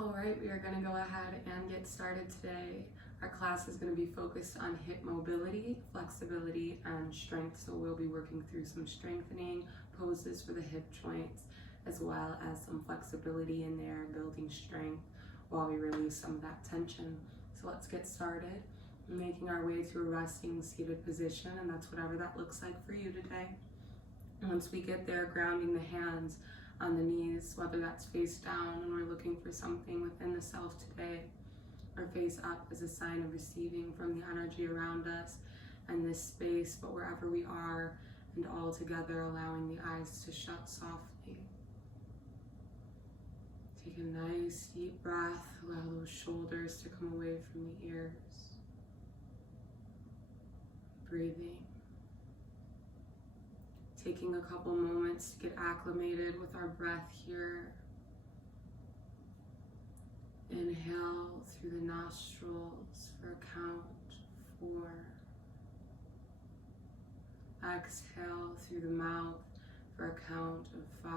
All right, we are going to go ahead and get started today. Our class is going to be focused on hip mobility, flexibility, and strength. So we'll be working through some strengthening poses for the hip joints, as well as some flexibility in there, building strength while we release some of that tension. So let's get started. Making our way to a resting seated position, and that's whatever that looks like for you today. And once we get there, grounding the hands on the knees, whether that's face down and we're looking for something within the self today, or face up as a sign of receiving from the energy around us and this space, but wherever we are, and all together allowing the eyes to shut softly. Take a nice deep breath, allow those shoulders to come away from the ears. Breathing. Taking a couple moments to get acclimated with our breath here. Inhale through the nostrils for a count of 4. Exhale through the mouth for a count of 5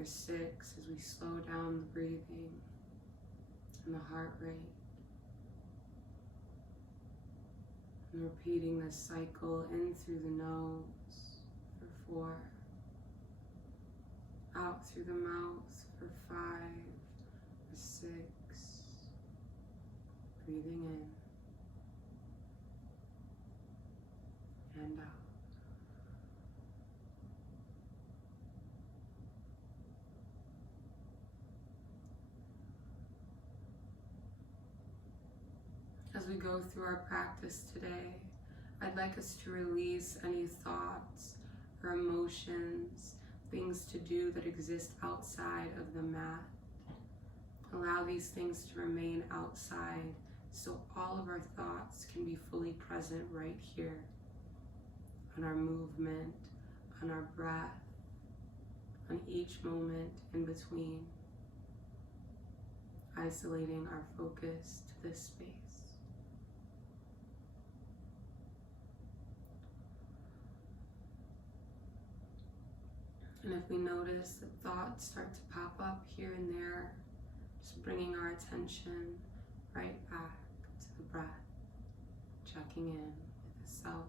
or 6 as we slow down the breathing and the heart rate. And repeating this cycle in through the nose for 4, out through the mouth for 5 or 6, breathing in and out. As we go through our practice today, I'd like us to release any thoughts or emotions, things to do that exist outside of the mat. Allow these things to remain outside so all of our thoughts can be fully present right here on our movement, on our breath, on each moment in between, isolating our focus to this space. And if we notice that thoughts start to pop up here and there, just bringing our attention right back to the breath, checking in with the self.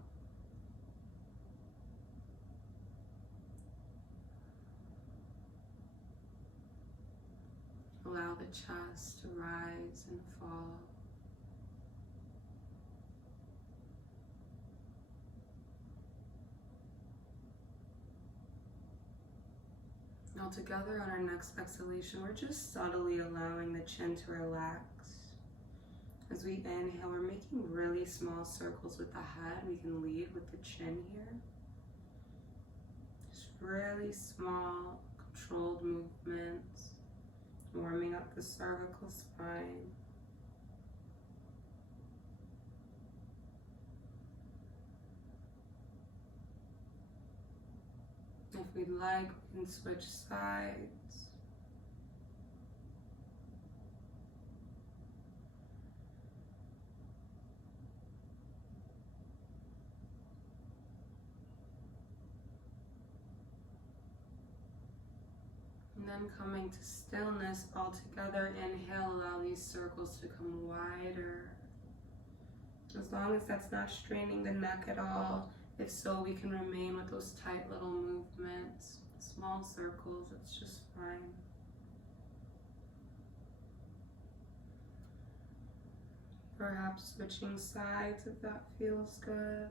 Allow the chest to rise and fall. Now together on our next exhalation, we're just subtly allowing the chin to relax. As we inhale, we're making really small circles with the head. We can lead with the chin here. Just really small, controlled movements, warming up the cervical spine. If we'd like, we can switch sides. And then coming to stillness altogether, inhale, allow these circles to come wider. As long as that's not straining the neck at all. If so, we can remain with those tight little movements, small circles, it's just fine. Perhaps switching sides if that feels good.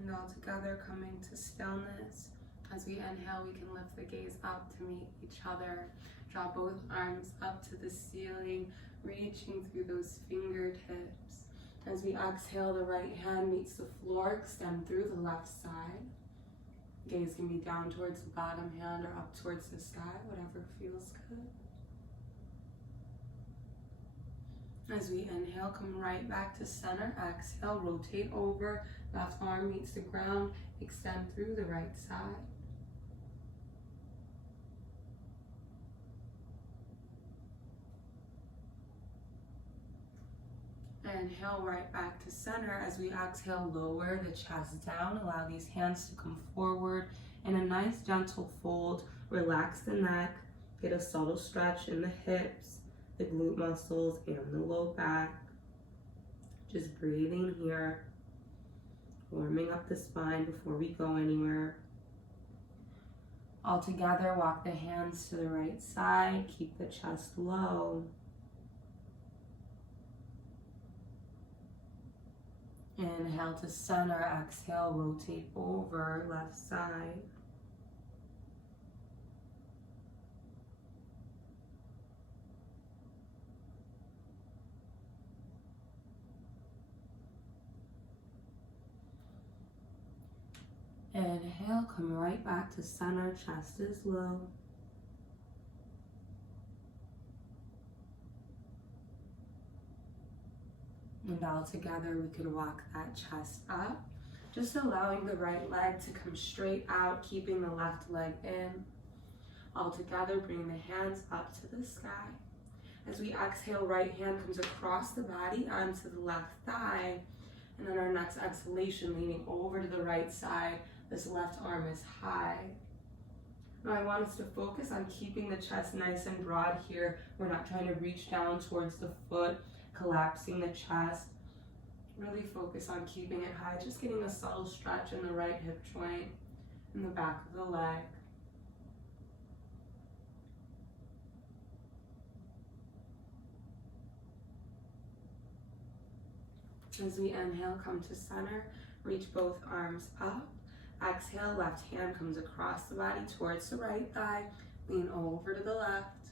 And all together coming to stillness. As we inhale, we can lift the gaze up to meet each other. Draw both arms up to the ceiling, reaching through those fingertips. As we exhale, the right hand meets the floor, extend through the left side. Gaze can be down towards the bottom hand or up towards the sky, whatever feels good. As we inhale, come right back to center. Exhale, rotate over. Left arm meets the ground. Extend through the right side. Inhale right back to center. As we exhale, lower the chest down. Allow these hands to come forward in a nice gentle fold. Relax the neck. Get a subtle stretch in the hips, the glute muscles, and the low back. Just breathing here. Warming up the spine before we go anywhere. All together, walk the hands to the right side. Keep the chest low. Inhale to center, exhale, rotate over, left side. Inhale, come right back to center, chest is low. And all together, we can walk that chest up, just allowing the right leg to come straight out, keeping the left leg in. All together, bring the hands up to the sky. As we exhale, right hand comes across the body onto the left thigh. And then our next exhalation, leaning over to the right side. This left arm is high. Now I want us to focus on keeping the chest nice and broad here. We're not trying to reach down towards the foot, collapsing the chest. Really focus on keeping it high, just getting a subtle stretch in the right hip joint and the back of the leg. As we inhale, come to center, reach both arms up. Exhale, left hand comes across the body towards the right thigh. Lean over to the left.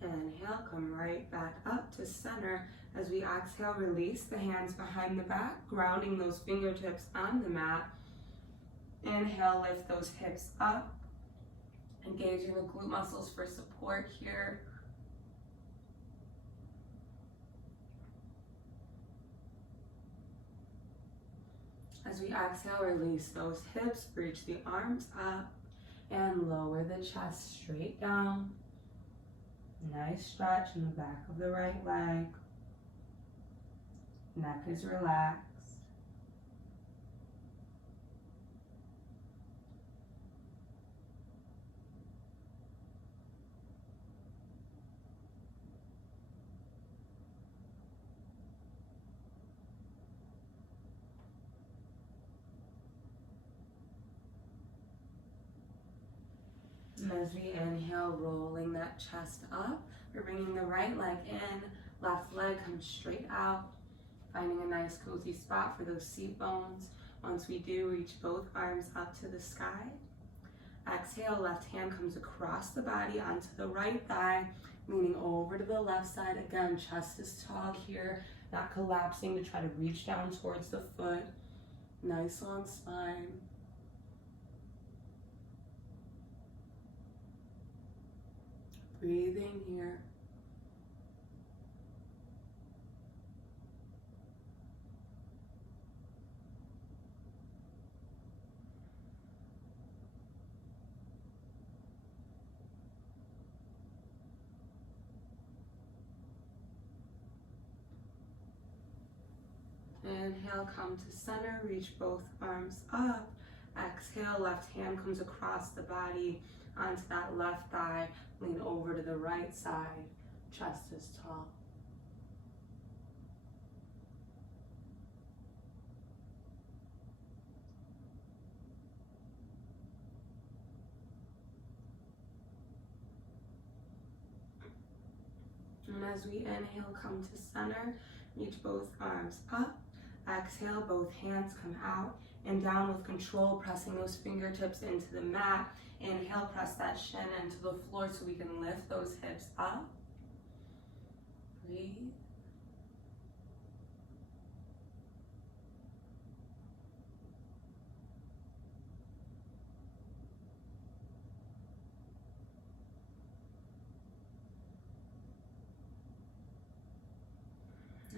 Inhale, come right back up to center. As we exhale, release the hands behind the back, grounding those fingertips on the mat. Inhale, lift those hips up, engaging the glute muscles for support here. As we exhale, release those hips, reach the arms up, and lower the chest straight down. Nice stretch in the back of the right leg. Neck is relaxed. And as we inhale, rolling that chest up, we're bringing the right leg in, left leg comes straight out, finding a nice cozy spot for those seat bones. Once we do, reach both arms up to the sky. Exhale, left hand comes across the body onto the right thigh, leaning over to the left side. Again, chest is tall here, not collapsing to try to reach down towards the foot. Nice long spine. Breathing here. Inhale, come to center, reach both arms up. Exhale, left hand comes across the body onto that left thigh. Lean over to the right side. Chest is tall. And as we inhale, come to center, reach both arms up. Exhale, both hands come out and down with control, pressing those fingertips into the mat. Inhale, press that shin into the floor so we can lift those hips up. Breathe.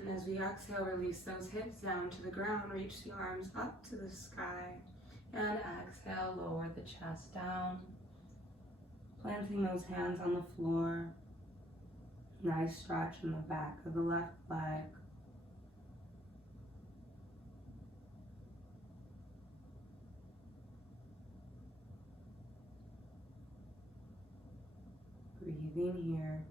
And as we exhale, release those hips down to the ground, reach the arms up to the sky. And exhale, lower the chest down. Planting those hands on the floor. Nice stretch in the back of the left leg. Breathing here.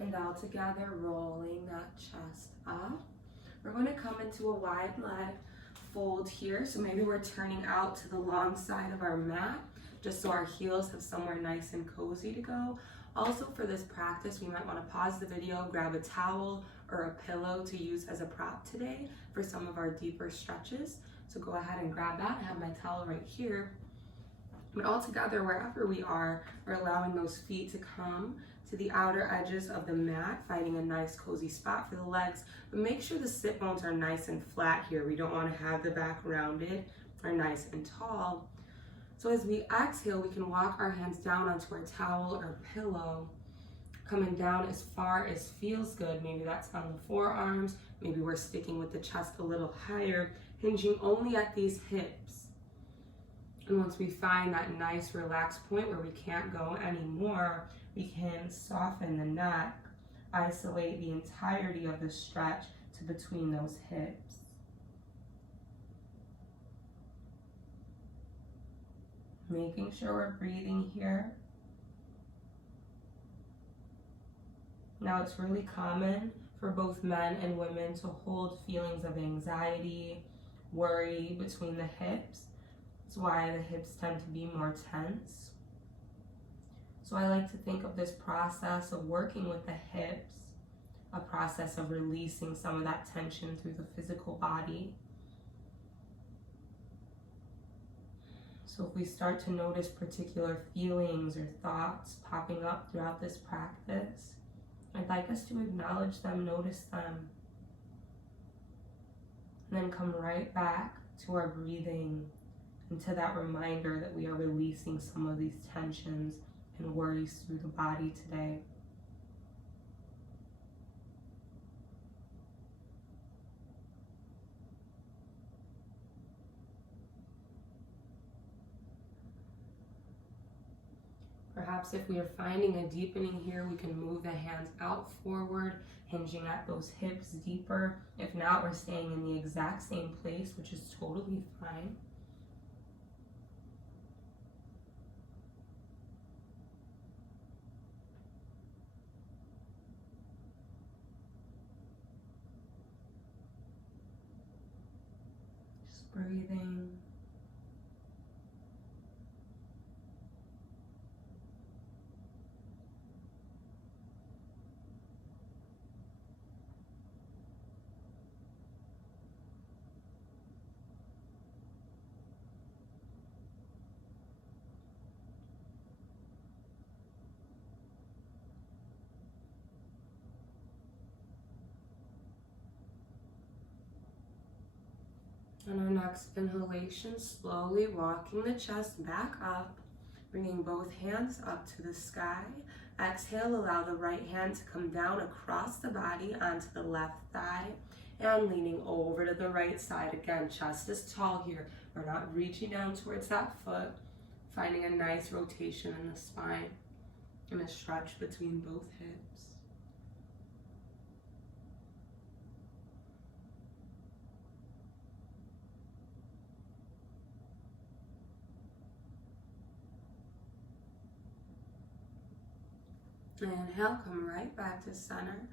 And all together, rolling that chest up. We're going to come into a wide leg fold here. So maybe we're turning out to the long side of our mat, just so our heels have somewhere nice and cozy to go. Also for this practice, we might want to pause the video, grab a towel or a pillow to use as a prop today for some of our deeper stretches. So go ahead and grab that. I have my towel right here. But all together, wherever we are, we're allowing those feet to come to the outer edges of the mat, finding a nice cozy spot for the legs. But make sure the sit bones are nice and flat here. We don't want to have the back rounded or nice and tall. So as we exhale, we can walk our hands down onto our towel or pillow, coming down as far as feels good. Maybe that's on the forearms. Maybe we're sticking with the chest a little higher, hinging only at these hips. And once we find that nice relaxed point where we can't go anymore, we can soften the neck, isolate the entirety of the stretch to between those hips. Making sure we're breathing here. Now it's really common for both men and women to hold feelings of anxiety, worry between the hips. That's why the hips tend to be more tense. So I like to think of this process of working with the hips, a process of releasing some of that tension through the physical body. So if we start to notice particular feelings or thoughts popping up throughout this practice, I'd like us to acknowledge them, notice them, and then come right back to our breathing and to that reminder that we are releasing some of these tensions and worries through the body today. Perhaps if we are finding a deepening here, we can move the hands out forward, hinging at those hips deeper. If not, we're staying in the exact same place, which is totally fine. Just breathing. On our next inhalation, slowly walking the chest back up, bringing both hands up to the sky. Exhale, allow the right hand to come down across the body onto the left thigh and leaning over to the right side. Again, chest is tall here. We're not reaching down towards that foot, finding a nice rotation in the spine and a stretch between both hips. Inhale, come right back to center.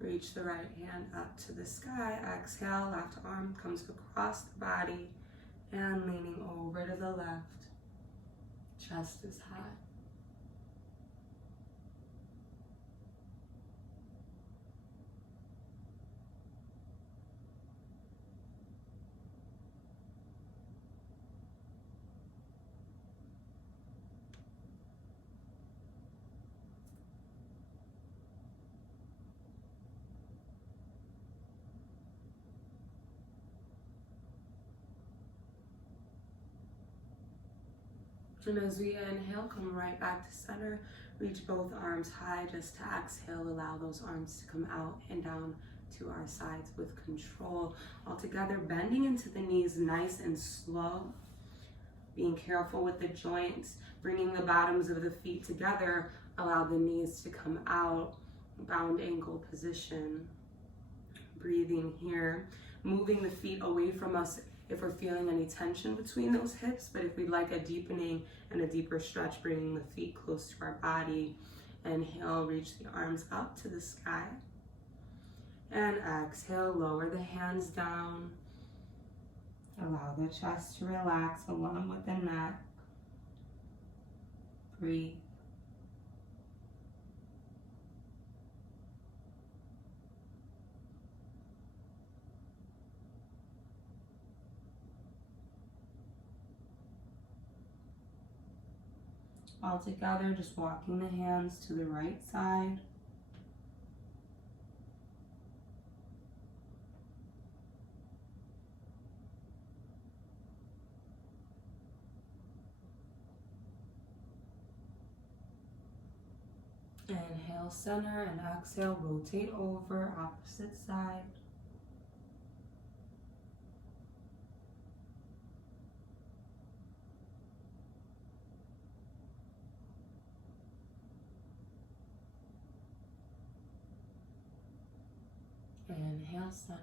Reach the right hand up to the sky. Exhale, left arm comes across the body and leaning over to the left. Chest is high. And as we inhale, come right back to center. Reach both arms high. Just to exhale, allow those arms to come out and down to our sides with control. All together, bending into the knees nice and slow. Being careful with the joints, bringing the bottoms of the feet together. Allow the knees to come out, bound ankle position. Breathing here, moving the feet away from us if we're feeling any tension between those hips, but if we'd like a deepening and a deeper stretch, bringing the feet close to our body. Inhale, reach the arms up to the sky. And exhale, lower the hands down. Allow the chest to relax along with the neck. Breathe. All together, just walking the hands to the right side. Inhale, center, and exhale, rotate over, opposite side. Inhale, center.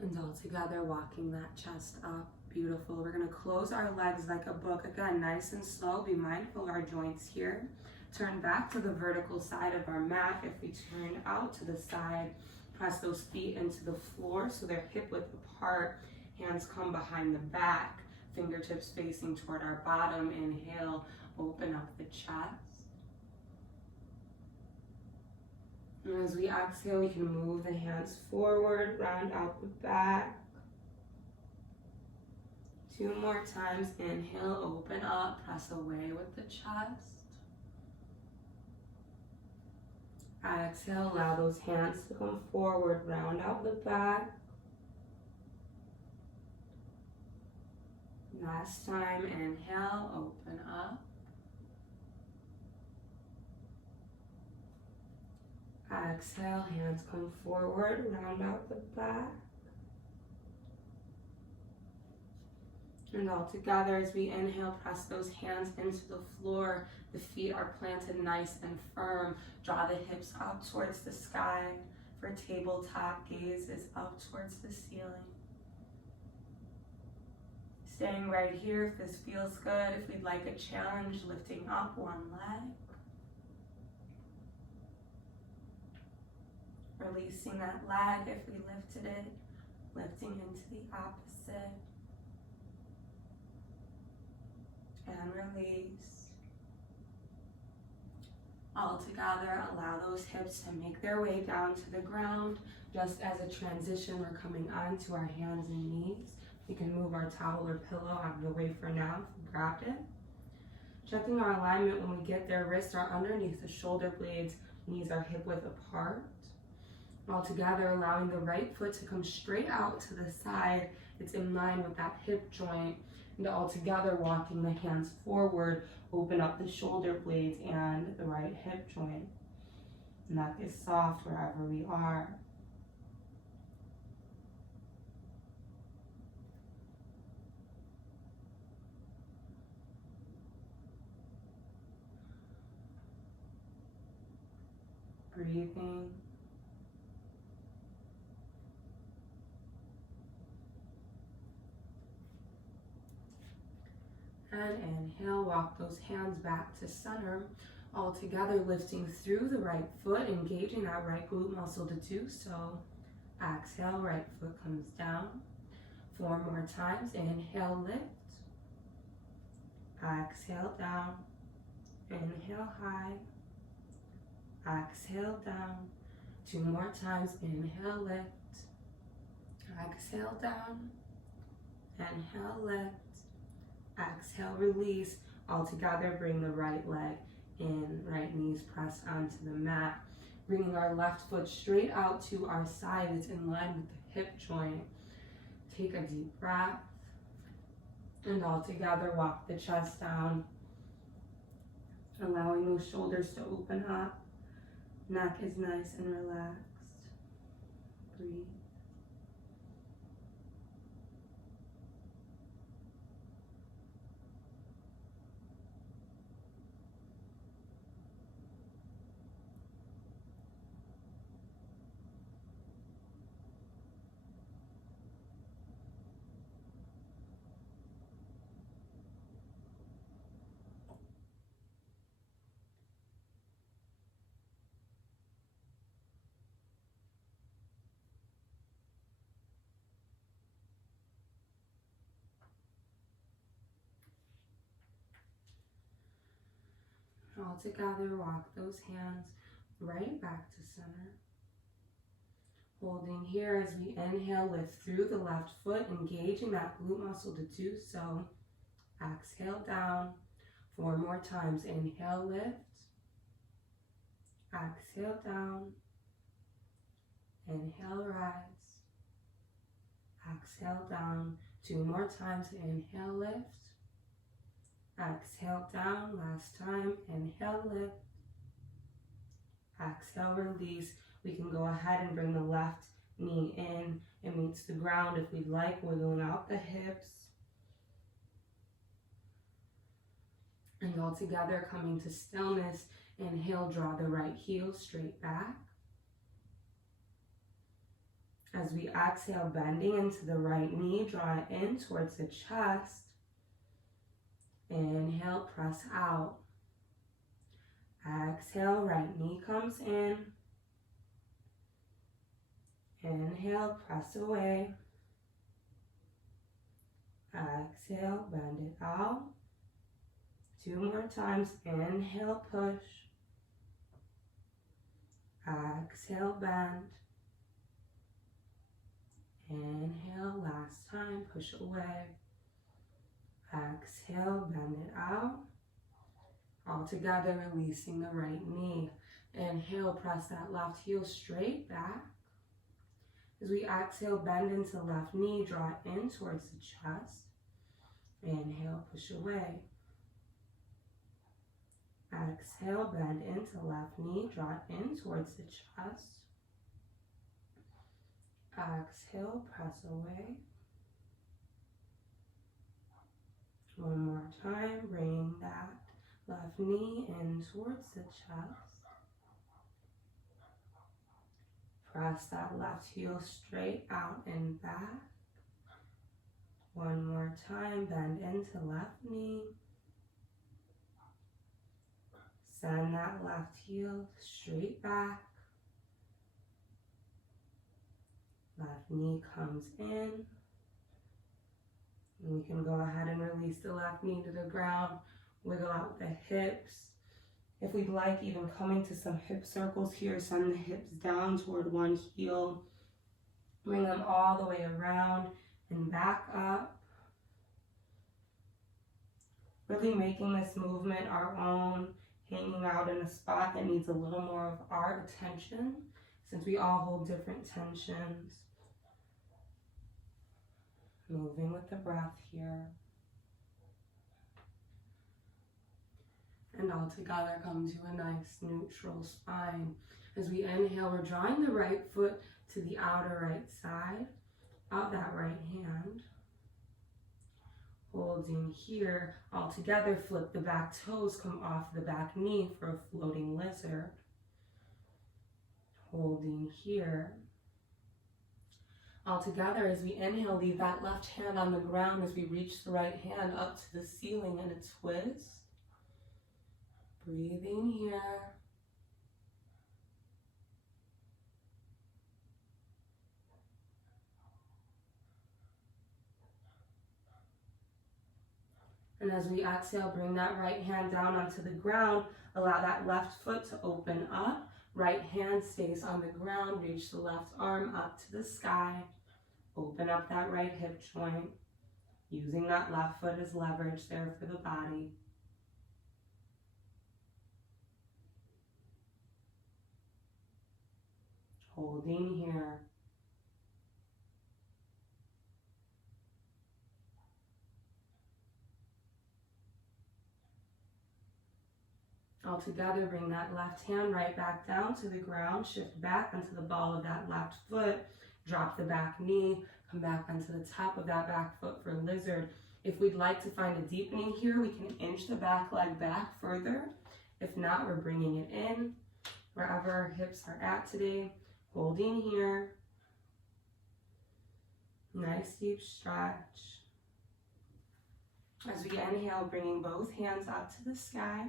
And all together, walking that chest up. Beautiful. We're going to close our legs like a book. Again, nice and slow. Be mindful of our joints here. Turn back to the vertical side of our mat. If we turn out to the side, press those feet into the floor so they're hip width apart. Hands come behind the back. Fingertips facing toward our bottom. Inhale, open up the chest. And as we exhale, we can move the hands forward, round out the back. 2 more times. Inhale, open up, press away with the chest. Exhale, allow those hands to come forward, round out the back. Last time, inhale, open up. Exhale, hands come forward, round out the back. And all together, as we inhale, press those hands into the floor. The feet are planted nice and firm. Draw the hips up towards the sky. For tabletop, gaze is up towards the ceiling. Staying right here if this feels good. If we'd like a challenge, lifting up one leg. Releasing that leg if we lifted it. Lifting into the opposite. And release. All together, allow those hips to make their way down to the ground. Just as a transition, we're coming onto our hands and knees. We can move our towel or pillow out of the way for now if we grabbed it. Checking our alignment when we get there. Wrists are underneath the shoulder blades. Knees are hip width apart. All together, allowing the right foot to come straight out to the side. It's in line with that hip joint. And all together, walking the hands forward, open up the shoulder blades and the right hip joint. Neck is soft wherever we are. Breathing. And inhale, walk those hands back to center. All together, lifting through the right foot, engaging that right glute muscle to do so. Exhale, right foot comes down. 4 more times. Inhale, lift. Exhale, down. Inhale, high. Exhale, down. 2 more times. Inhale, lift. Exhale, down. Inhale, lift. Exhale, release. All together, bring the right leg in. Right knees press onto the mat. Bringing our left foot straight out to our side. It's in line with the hip joint. Take a deep breath. And all together, walk the chest down. Allowing those shoulders to open up. Neck is nice and relaxed. Breathe. All together, walk those hands right back to center. Holding here as we inhale, lift through the left foot, engaging that glute muscle to do so. Exhale down. 4 more times. Inhale, lift. Exhale down. Inhale, rise. Exhale down. 2 more times. Inhale, lift. Exhale down. Last time. Inhale, lift. Exhale, release. We can go ahead and bring the left knee in. It meets the ground if we'd like, wiggling out the hips. And all together, coming to stillness. Inhale, draw the right heel straight back. As we exhale, bending into the right knee, draw it in towards the chest. Inhale, press out. Exhale, right knee comes in. Inhale, press away. Exhale, bend it out. 2 more times. Inhale, push. Exhale, bend. Inhale, last time, push away. Exhale, bend it out. All together, releasing the right knee. Inhale, press that left heel straight back. As we exhale, bend into the left knee, draw it in towards the chest. Inhale, push away. Exhale, bend into left knee, draw it in towards the chest. Exhale, press away. 1 more time, bring that left knee in towards the chest. Press that left heel straight out and back. 1 more time, bend into left knee. Send that left heel straight back. Left knee comes in. And we can go ahead and release the left knee to the ground. Wiggle out the hips. If we'd like, even coming to some hip circles here, send the hips down toward one heel. Bring them all the way around and back up. Really making this movement our own, hanging out in a spot that needs a little more of our attention, since we all hold different tensions. Moving with the breath here. And all together come to a nice neutral spine. As we inhale, we're drawing the right foot to the outer right side of that right hand. Holding here, all together, flip the back toes, come off the back knee for a floating lizard. Holding here. All together, as we inhale, leave that left hand on the ground as we reach the right hand up to the ceiling in a twist. Breathing here. And as we exhale, bring that right hand down onto the ground. Allow that left foot to open up. Right hand stays on the ground. Reach the left arm up to the sky. Open up that right hip joint. Using that left foot as leverage there for the body. Holding here. All together, bring that left hand right back down to the ground. Shift back onto the ball of that left foot. Drop the back knee. Come back onto the top of that back foot for lizard. If we'd like to find a deepening here, we can inch the back leg back further. If not, we're bringing it in wherever our hips are at today. Holding here. Nice deep stretch. As we inhale, bringing both hands up to the sky.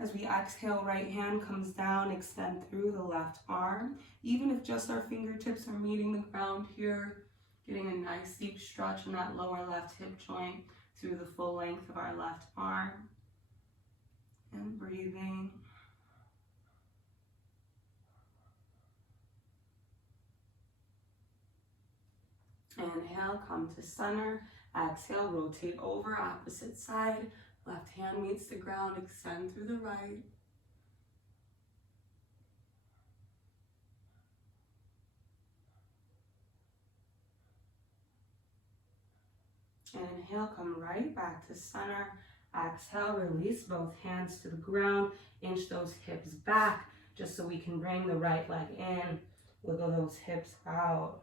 As we exhale, right hand comes down, extend through the left arm. Even if just our fingertips are meeting the ground here, getting a nice deep stretch in that lower left hip joint through the full length of our left arm. And breathing. Inhale, come to center. Exhale, rotate over, opposite side. Left hand meets the ground, extend through the right. Inhale, come right back to center. Exhale, release both hands to the ground. Inch those hips back just so we can bring the right leg in. Wiggle those hips out.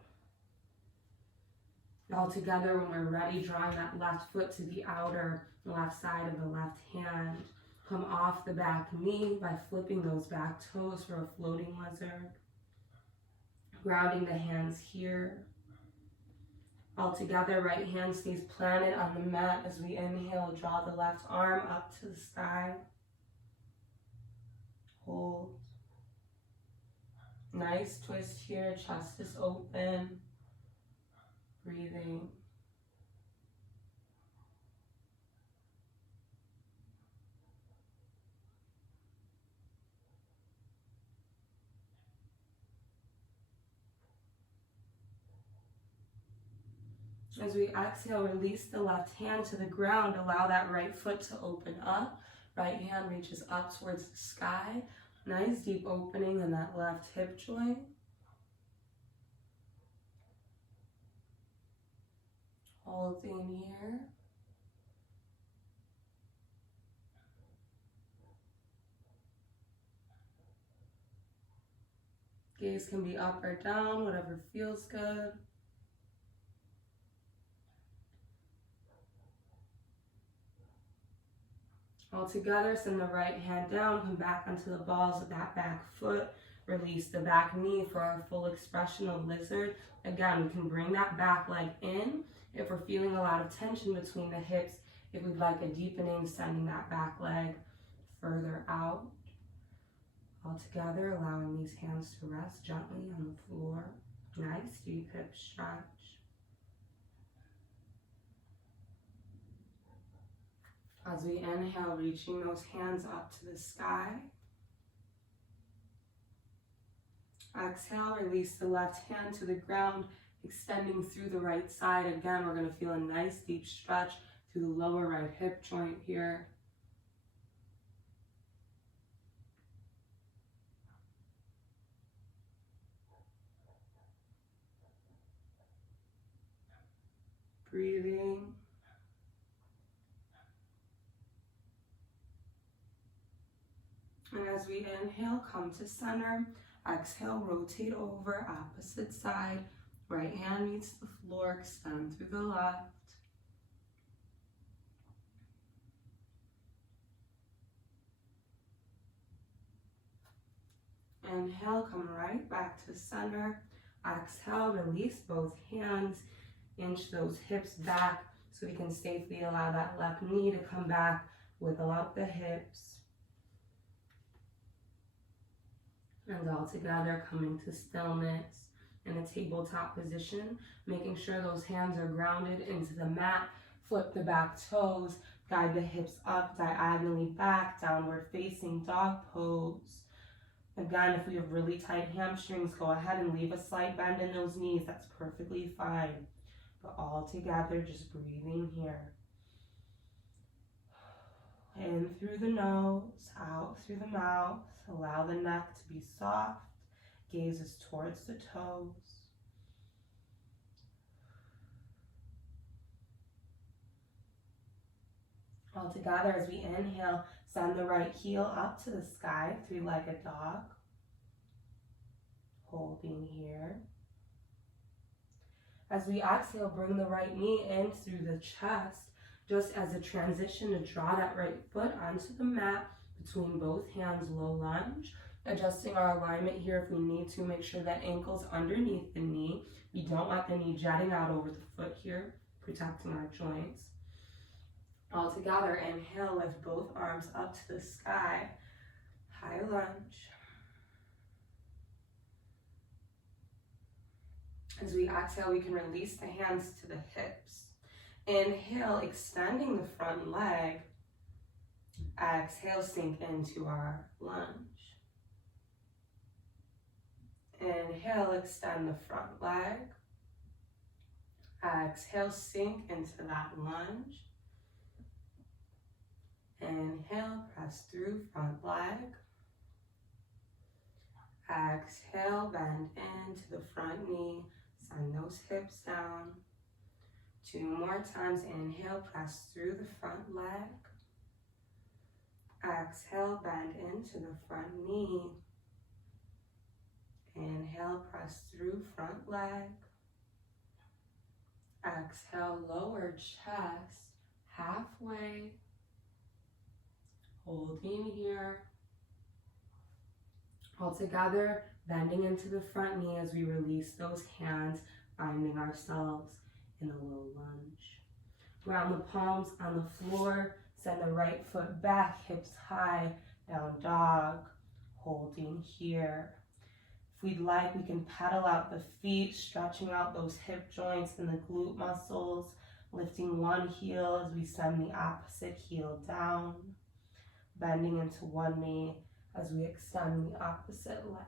All together, when we're ready, drawing that left foot to the outer left side of the left hand. Come off the back knee by flipping those back toes for a floating lizard. Grounding the hands here. All together, right hand stays planted on the mat as we inhale, draw the left arm up to the sky. Hold. Nice twist here, chest is open. Breathing. As we exhale, release the left hand to the ground. Allow that right foot to open up. Right hand reaches up towards the sky. Nice deep opening in that left hip joint. Holding here. Gaze can be up or down, whatever feels good. All together, send the right hand down, come back onto the balls of that back foot. Release the back knee for our full expression of lizard. Again, we can bring that back leg in. If we're feeling a lot of tension between the hips, if we'd like a deepening, sending that back leg further out. All together, allowing these hands to rest gently on the floor. Nice deep hip stretch. As we inhale, reaching those hands up to the sky. Exhale, release the left hand to the ground, extending through the right side. Again, we're going to feel a nice deep stretch through the lower right hip joint here. Breathing. And as we inhale, come to center. Exhale, rotate over, opposite side. Right hand meets the floor, extend through the left. Inhale, come right back to center. Exhale, release both hands. Inch those hips back so we can safely allow that left knee to come back, wiggle out the hips. And all together, coming to stillness in a tabletop position, making sure those hands are grounded into the mat. Flip the back toes, guide the hips up, diagonally back, downward facing dog pose. Again, if we have really tight hamstrings, go ahead and leave a slight bend in those knees. That's perfectly fine. But all together, just breathing here. In through the nose, out through the mouth. Allow the neck to be soft Gaze is towards the toes. All together, as we inhale, send the right heel up to the sky, three-legged dog. Holding here. As we exhale, bring the right knee in through the chest, just as a transition to draw that right foot onto the mat between both hands, low lunge. Adjusting our alignment here if we need to. Make sure that ankle's underneath the knee. We don't want the knee jutting out over the foot here, protecting our joints. All together, inhale, lift both arms up to the sky, high lunge. As we exhale, we can release the hands to the hips. Inhale, extending the front leg. Exhale, sink into our lunge. Inhale, extend the front leg. Exhale, sink into that lunge. Inhale, press through front leg. Exhale, bend into the front knee. Send those hips down. 2 more times. Inhale, press through the front leg. Exhale, bend into the front knee. Inhale, press through front leg. Exhale, lower chest, halfway. Holding here. All together, bending into the front knee as we release those hands, finding ourselves in a low lunge. Ground the palms on the floor, send the right foot back, hips high, down dog, holding here. If we'd like, we can pedal out the feet, stretching out those hip joints and the glute muscles, lifting one heel as we send the opposite heel down, bending into one knee as we extend the opposite leg.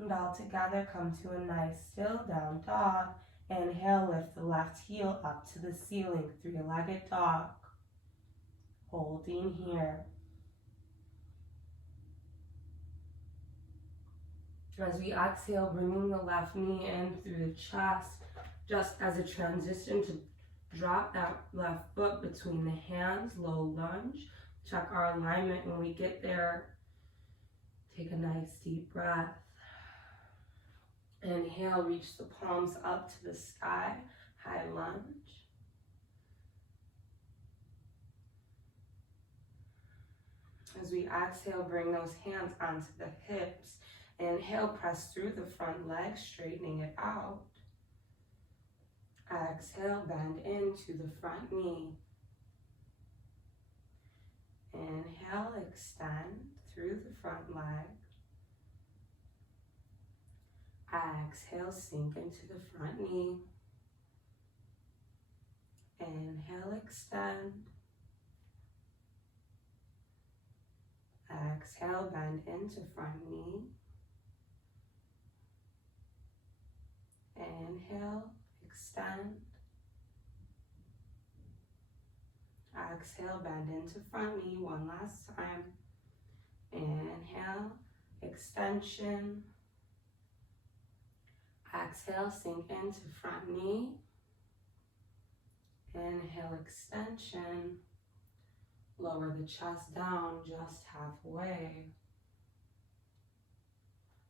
And all together, come to a nice still down dog. Inhale, lift the left heel up to the ceiling, three-legged dog. Holding here. As we exhale, bringing the left knee in through the chest, just as a transition to drop that left foot between the hands, low lunge. Check our alignment when we get there. Take a nice deep breath. Inhale, reach the palms up to the sky, high lunge. As we exhale, bring those hands onto the hips. Inhale, press through the front leg, straightening it out. Exhale, bend into the front knee. Inhale, extend through the front leg. Exhale, sink into the front knee. Inhale, extend. Exhale, bend into front knee. Inhale, extend. Exhale, bend into front knee one last time. Inhale, extension. Exhale, sink into front knee. Inhale, extension. Lower the chest down just halfway.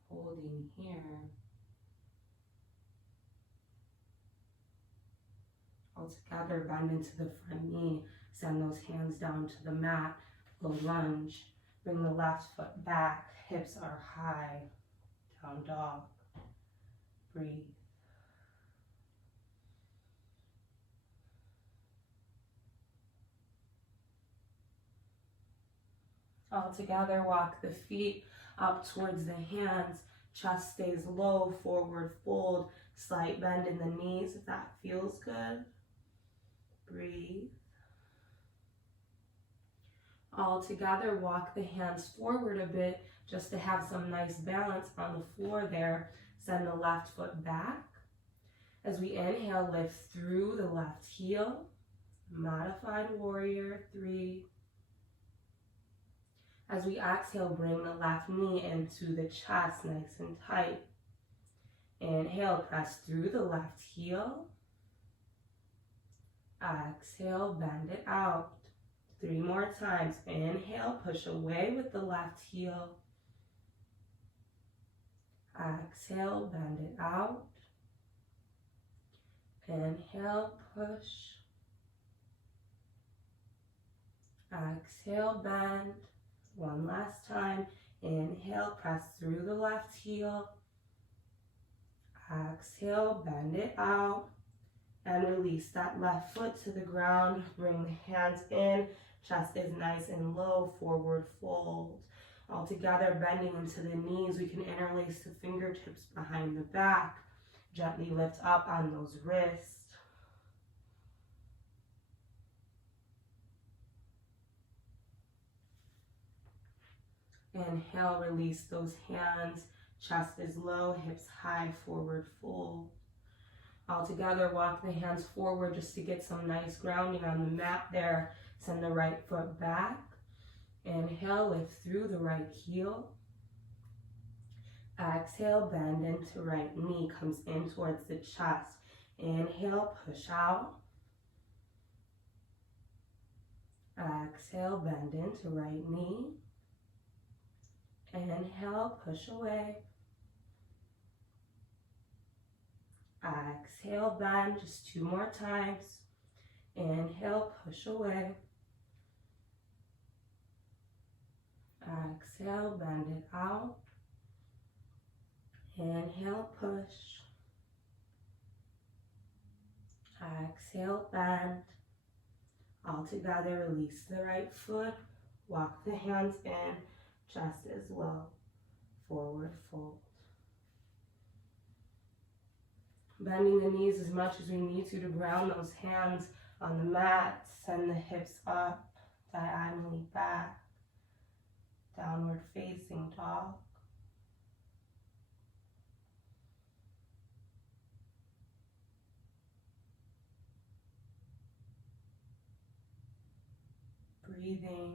Holding here. All together, bend into the front knee. Send those hands down to the mat. Low lunge. Bring the left foot back. Hips are high. Down dog. Breathe. All together, walk the feet up towards the hands. Chest stays low, forward fold. Slight bend in the knees if that feels good. Breathe. All together, walk the hands forward a bit just to have some nice balance on the floor there. Send the left foot back. As we inhale, lift through the left heel. Modified warrior, 3, As we exhale, bring the left knee into the chest, nice and tight. Inhale, press through the left heel. Exhale, bend it out. 3 more times. Inhale, push away with the left heel. Exhale, bend it out. Inhale, push. Exhale, bend. One last time. Inhale, press through the left heel. Exhale, bend it out. And release that left foot to the ground. Bring the hands in. Chest is nice and low. Forward fold. All together, bending into the knees. We can interlace the fingertips behind the back. Gently lift up on those wrists. Inhale, release those hands. Chest is low, hips high, forward fold. All together, walk the hands forward just to get some nice grounding on the mat there. Send the right foot back. Inhale, lift through the right heel. Exhale, bend into right knee, comes in towards the chest. Inhale, push out. Exhale, bend into right knee. Inhale, push away. Exhale, bend, just 2 more times. Inhale, push away. Exhale, bend it out. Inhale, push. Exhale, bend. All together, release the right foot. Walk the hands in. Chest is low. Forward fold. Bending the knees as much as we need to ground those hands on the mat. Send the hips up, diagonally back. Downward facing dog. Breathing.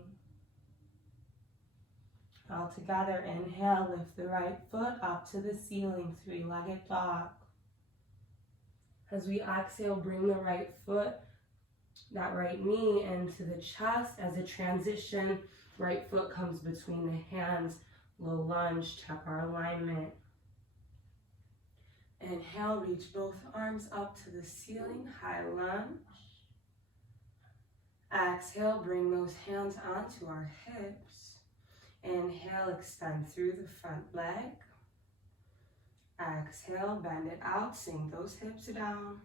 All together, inhale, lift the right foot up to the ceiling, 3-legged dog. As we exhale, bring the right foot, that right knee into the chest. As a transition, right foot comes between the hands, low lunge, check our alignment. Inhale, reach both arms up to the ceiling, high lunge. Exhale, bring those hands onto our hips. Inhale, extend through the front leg. Exhale, bend it out, sink those hips down.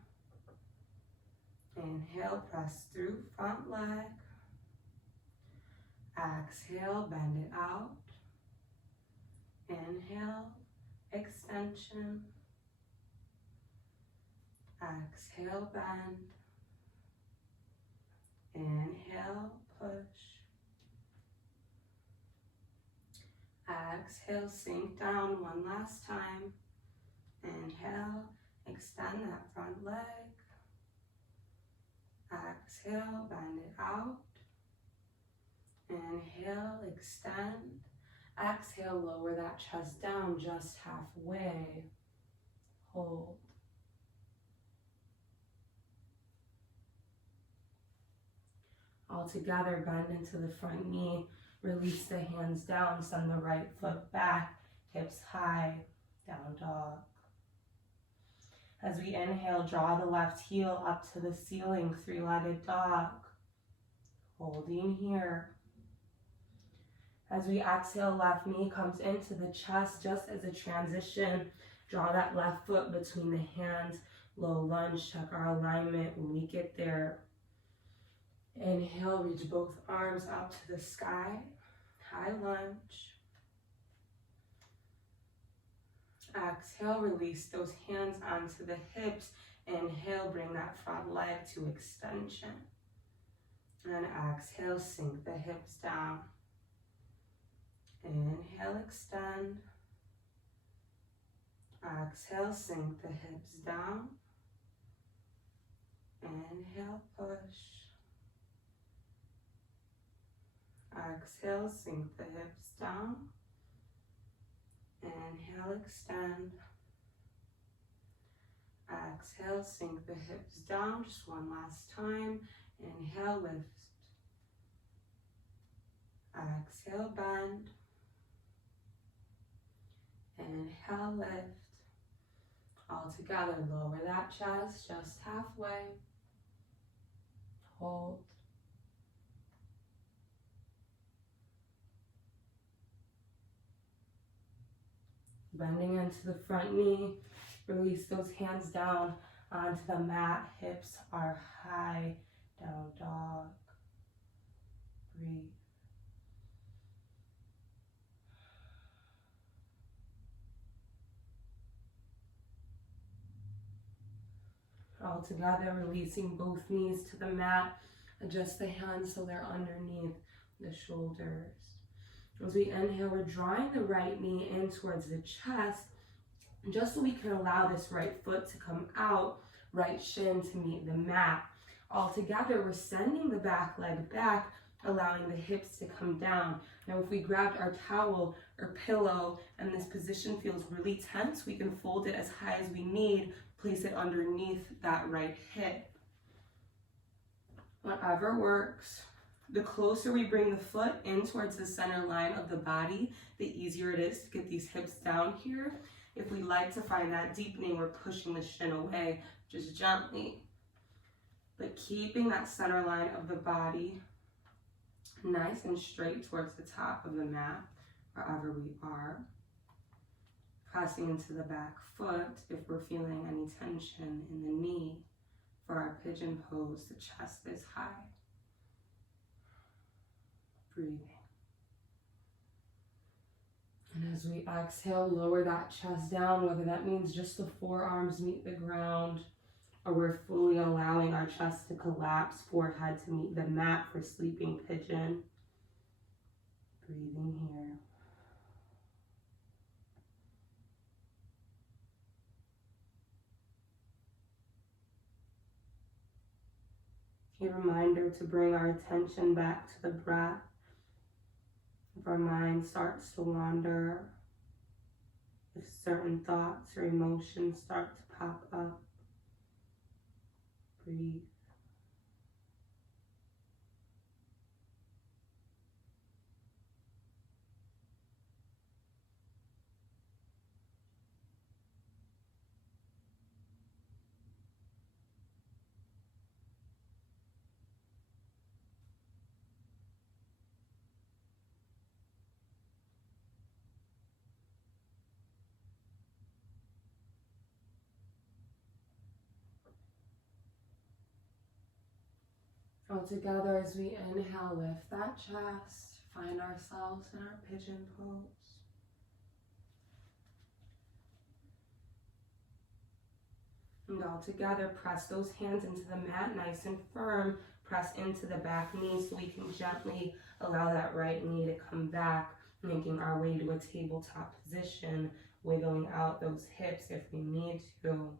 Inhale, press through front leg. Exhale, bend it out. Inhale, extension. Exhale, bend. Inhale, push. Exhale, sink down one last time. Inhale, extend that front leg. Exhale, bend it out. Inhale, extend. Exhale, lower that chest down just halfway. Hold. All together, bend into the front knee. Release the hands down, send the right foot back, hips high, down dog. As we inhale, draw the left heel up to the ceiling, 3-legged dog. Holding here. As we exhale, left knee comes into the chest just as a transition. Draw that left foot between the hands, low lunge, check our alignment when we get there. Inhale, reach both arms up to the sky, high lunge. Exhale, release those hands onto the hips. Inhale, bring that front leg to extension. And exhale, sink the hips down. Inhale, extend. Exhale, sink the hips down. Inhale, push. Exhale, sink the hips down. Inhale, extend. Exhale, sink the hips down. Just one last time. Inhale, lift. Exhale, bend. Inhale, lift. All together, lower that chest just halfway. Hold. Bending into the front knee. Release those hands down onto the mat. Hips are high. Down dog. Breathe. All together, releasing both knees to the mat. Adjust the hands so they're underneath the shoulders. As we inhale, we're drawing the right knee in towards the chest, just so we can allow this right foot to come out, right shin to meet the mat. All together, we're sending the back leg back, allowing the hips to come down. Now, if we grabbed our towel or pillow and this position feels really tense, we can fold it as high as we need, place it underneath that right hip. Whatever works. The closer we bring the foot in towards the center line of the body, the easier it is to get these hips down here. If we like to find that deepening, we're pushing the shin away just gently. But keeping that center line of the body nice and straight towards the top of the mat, wherever we are. Pressing into the back foot if we're feeling any tension in the knee. For our pigeon pose, the chest is high. Breathing. And as we exhale, lower that chest down, whether that means just the forearms meet the ground, or we're fully allowing our chest to collapse, forehead to meet the mat for sleeping pigeon. Breathing here. A reminder to bring our attention back to the breath. If our mind starts to wander, if certain thoughts or emotions start to pop up, breathe. All together as we inhale, lift that chest, find ourselves in our pigeon pose. And all together, press those hands into the mat nice and firm. Press into the back knee so we can gently allow that right knee to come back, making our way to a tabletop position, wiggling out those hips if we need to.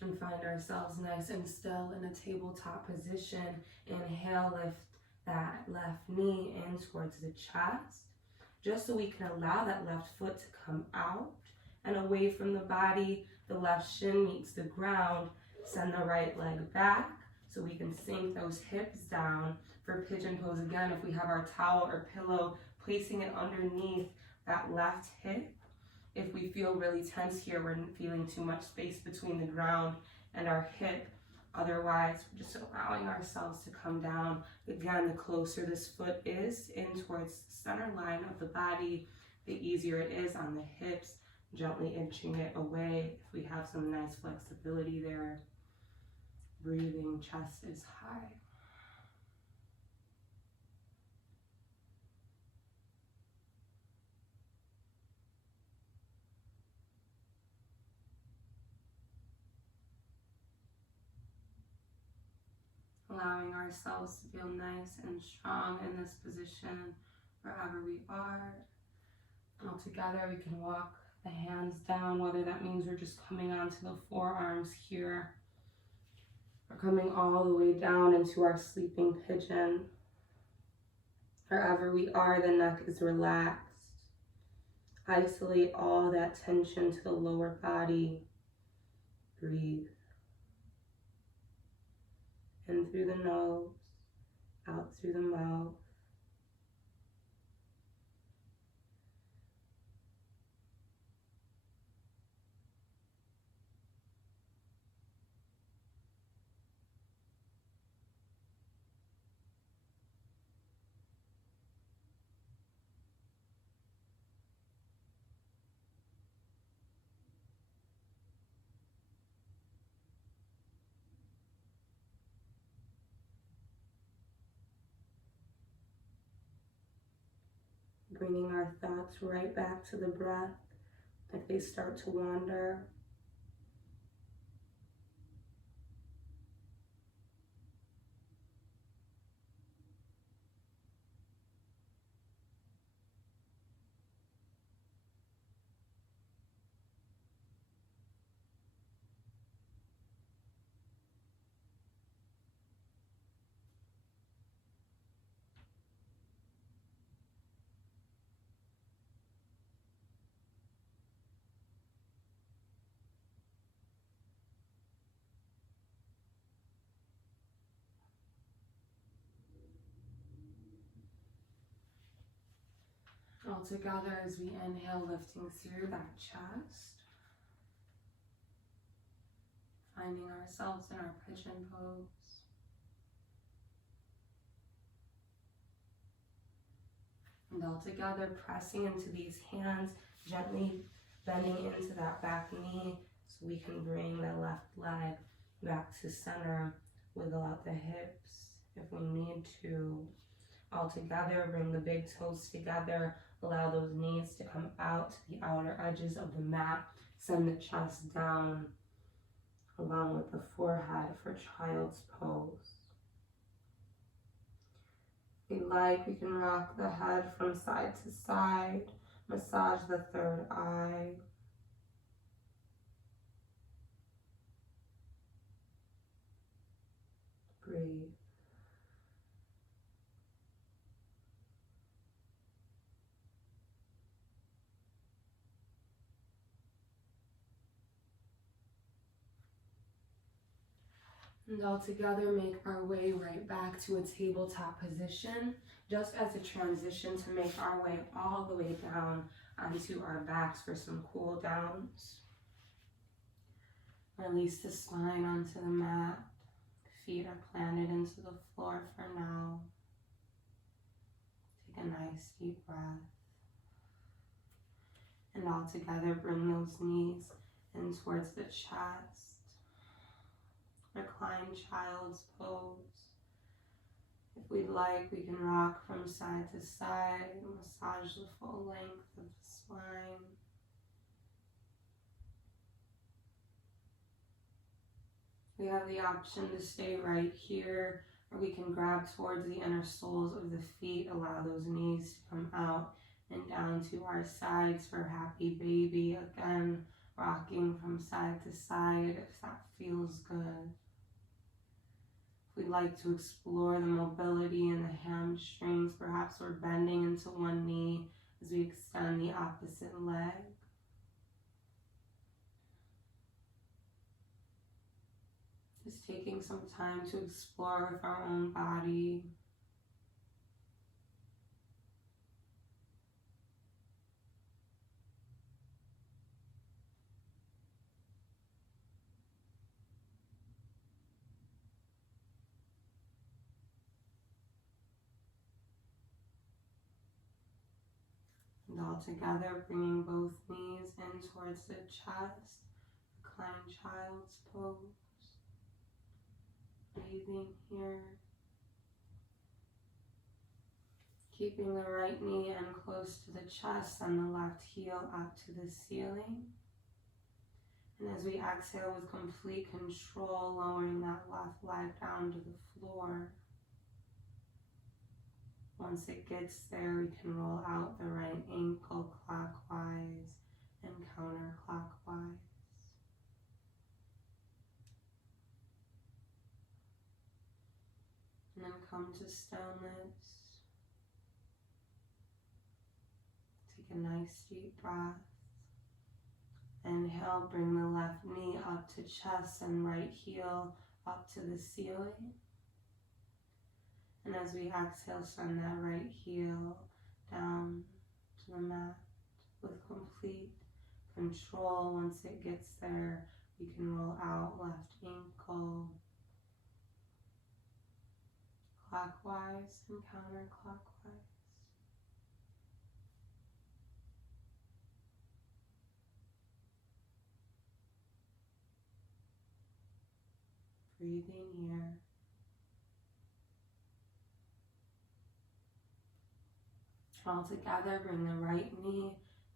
And find ourselves nice and still in a tabletop position. Inhale, lift that left knee in towards the chest, just so we can allow that left foot to come out and away from the body. The left shin meets the ground. Send the right leg back so we can sink those hips down. For pigeon pose, again, if we have our towel or pillow, placing it underneath that left hip. If we feel really tense here, we're feeling too much space between the ground and our hip. Otherwise, we're just allowing ourselves to come down. Again, the closer this foot is in towards the center line of the body, the easier it is on the hips, gently inching it away if we have some nice flexibility there. Breathing, chest is high. Allowing ourselves to feel nice and strong in this position wherever we are. All together, we can walk the hands down, whether that means we're just coming onto the forearms here. We're coming all the way down into our sleeping pigeon. Wherever we are, the neck is relaxed. Isolate all that tension to the lower body. Breathe. In through the nose, out through the mouth. Bringing our thoughts right back to the breath if they start to wander. All together as we inhale, lifting through that chest. Finding ourselves in our pigeon pose. And all together, pressing into these hands, gently bending into that back knee so we can bring the left leg back to center. Wiggle out the hips if we need to. All together, bring the big toes together. Allow those knees to come out to the outer edges of the mat. Send the chest down along with the forehead for child's pose. If you'd like, we can rock the head from side to side. Massage the third eye. Breathe. And all together, make our way right back to a tabletop position, just as a transition to make our way all the way down onto our backs for some cool downs. Release the spine onto the mat. Feet are planted into the floor for now. Take a nice deep breath. And all together, bring those knees in towards the chest. Recline child's pose. If we'd like, we can rock from side to side, massage the full length of the spine. We have the option to stay right here, or we can grab towards the inner soles of the feet, allow those knees to come out and down to our sides for happy baby. Again, rocking from side to side if that feels good. We'd like to explore the mobility in the hamstrings. Perhaps we're bending into one knee as we extend the opposite leg. Just taking some time to explore with our own body. And all together, bringing both knees in towards the chest, recline child's pose. Breathing here. Keeping the right knee in close to the chest and the left heel up to the ceiling. And as we exhale with complete control, lowering that left leg down to the floor. Once it gets there, we can roll out the right ankle clockwise and counterclockwise. come to stillness. Take a nice deep breath. Inhale, bring the left knee up to chest and right heel up to the ceiling. And as we exhale, send that right heel down to the mat with complete control. Once it gets there, we can roll out left ankle clockwise and counterclockwise. Breathing here. All together, bring the right knee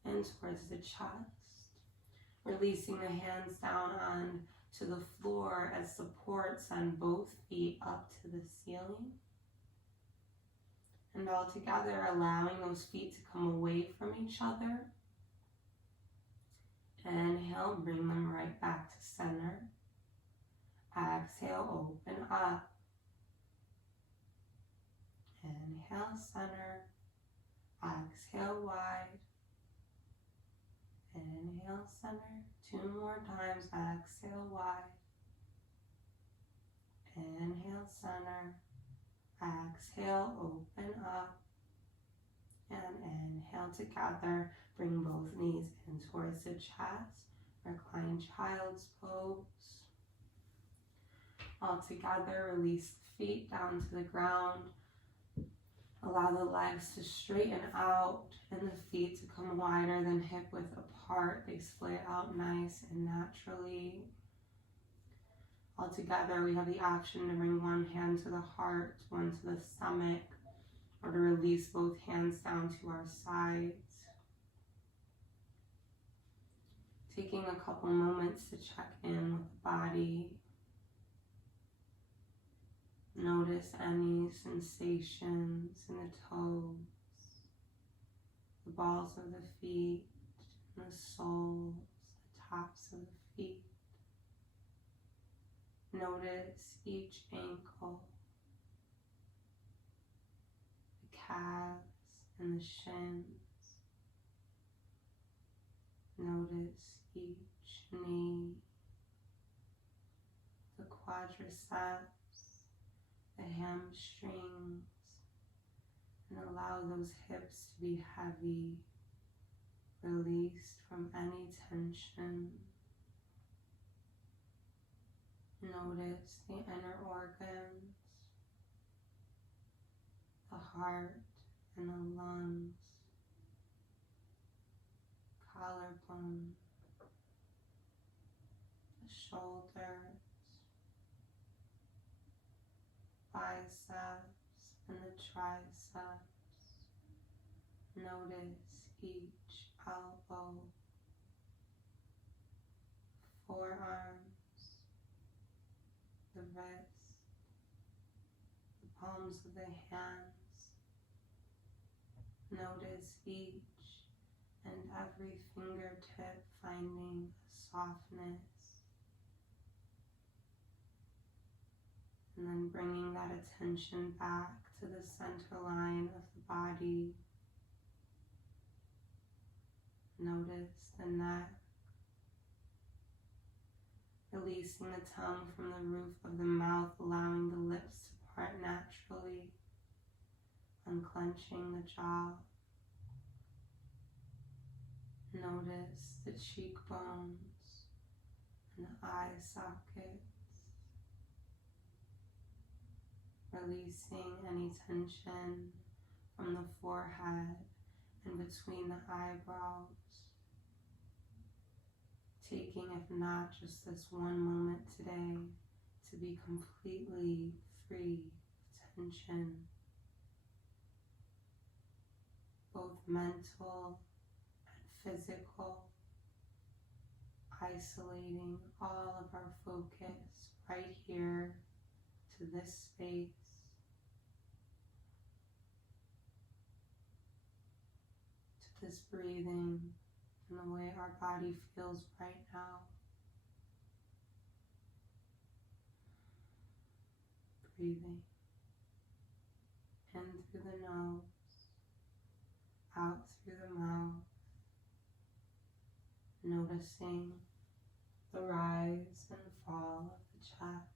in towards the chest. Releasing the hands down onto the floor as support, send both feet up to the ceiling. And all together, allowing those feet to come away from each other. Inhale, bring them right back to center. Exhale, open up. Inhale, center. Exhale, wide. Inhale, center. 2 more times. Exhale, wide. Inhale, center. Exhale, open up. And inhale together. Bring both knees in towards the chest. Recline child's pose. All together, release the feet down to the ground. Allow the legs to straighten out and the feet to come wider than hip width apart. They split out nice and naturally. All together, we have the option to bring one hand to the heart, one to the stomach, or to release both hands down to our sides. Taking a couple moments to check in with the body. Notice any sensations in the toes, the balls of the feet, the soles, the tops of the feet. Notice each ankle, the calves and the shins. Notice each knee, the quadriceps, the hamstrings, and allow those hips to be heavy, released from any tension. Notice the inner organs, the heart and the lungs, collarbone, the shoulders, biceps and the triceps. Notice each elbow, forearms, the wrist, the palms of the hands. Notice each and every fingertip finding a softness. And then bringing that attention back to the center line of the body. Notice the neck. Releasing the tongue from the roof of the mouth, allowing the lips to part naturally. Unclenching the jaw. Notice the cheekbones and the eye sockets. Releasing any tension from the forehead and between the eyebrows. Taking, if not just this one moment today, to be completely free of tension, both mental and physical, isolating all of our focus right here to this space. To this breathing and the way our body feels right now. Breathing. in through the nose, out through the mouth, noticing the rise and fall of the chest.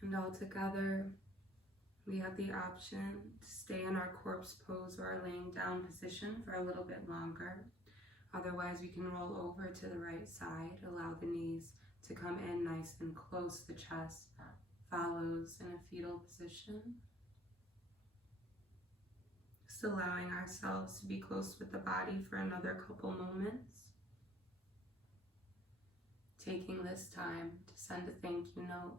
And all together, we have the option to stay in our corpse pose or our laying down position for a little bit longer. Otherwise, we can roll over to the right side, allow the knees to come in nice and close. The chest follows in a fetal position. Just allowing ourselves to be close with the body for another couple moments. Taking this time to send a thank you note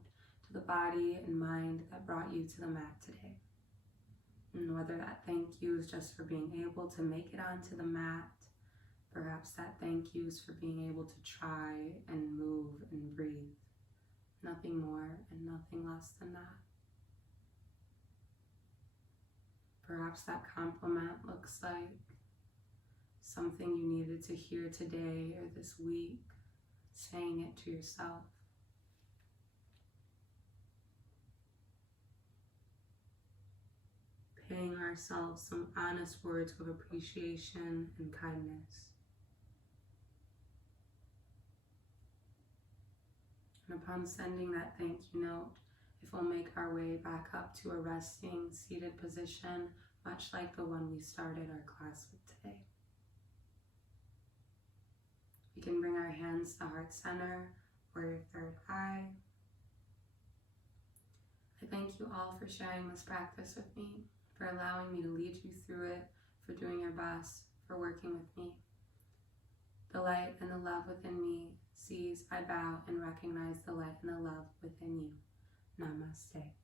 to the body and mind that brought you to the mat today. And whether that thank you is just for being able to make it onto the mat, perhaps that thank you is for being able to try and move and breathe. Nothing more and nothing less than that. Perhaps that compliment looks like something you needed to hear today or this week, saying it to yourself. Paying ourselves some honest words of appreciation and kindness. And upon sending that thank you note, if we'll make our way back up to a resting, seated position, much like the one we started our class with today. We can bring our hands to heart center or your third eye. I thank you all for sharing this practice with me, for allowing me to lead you through it, for doing your best, for working with me. The light and the love within me sees, I bow, and recognize the light and the love within you. Namaste.